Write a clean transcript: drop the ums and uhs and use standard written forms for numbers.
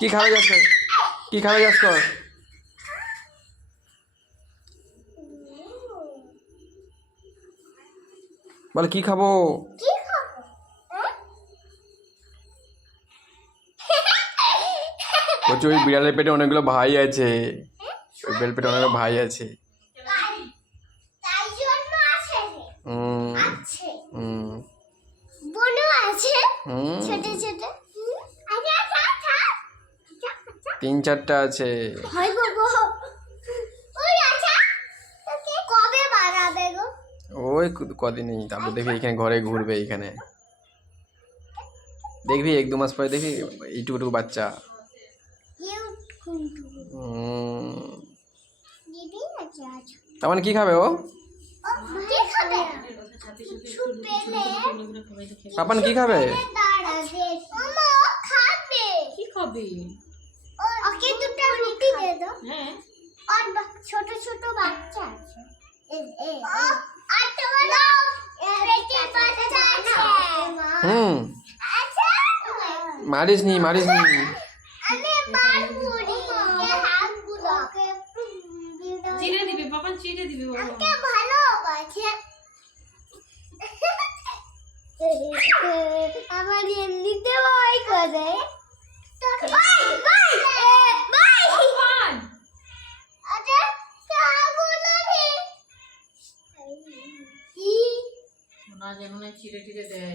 কি খাবে যাস কর, কি খাবে যাস কর। বলে কি খাবো? বলছি ওই বিড়ালের পেটে অনেকগুলো ভাই আছে, ওই বিড়ালের পেটে অনেকগুলো ভাই আছে। তিন চারটা আছে। ওই কদিনই, তারপর দেখবি এখানে ঘরে ঘুরবে, এখানে দেখবি 1-2 মাস পরে দেখবি এইটুকু বাচ্চা। তার মানে কি খাবে ও? পাপান কি খাবে? ছোট ছোট বাচ্চা আছে। মারিস নি, মারিস নি। চিড়ে দিবি বাবা, চিড়ে দিবি বাবা। আমার এমনিতে ভয় করে। না যেমন চিড়ে টিড়ে দেয়।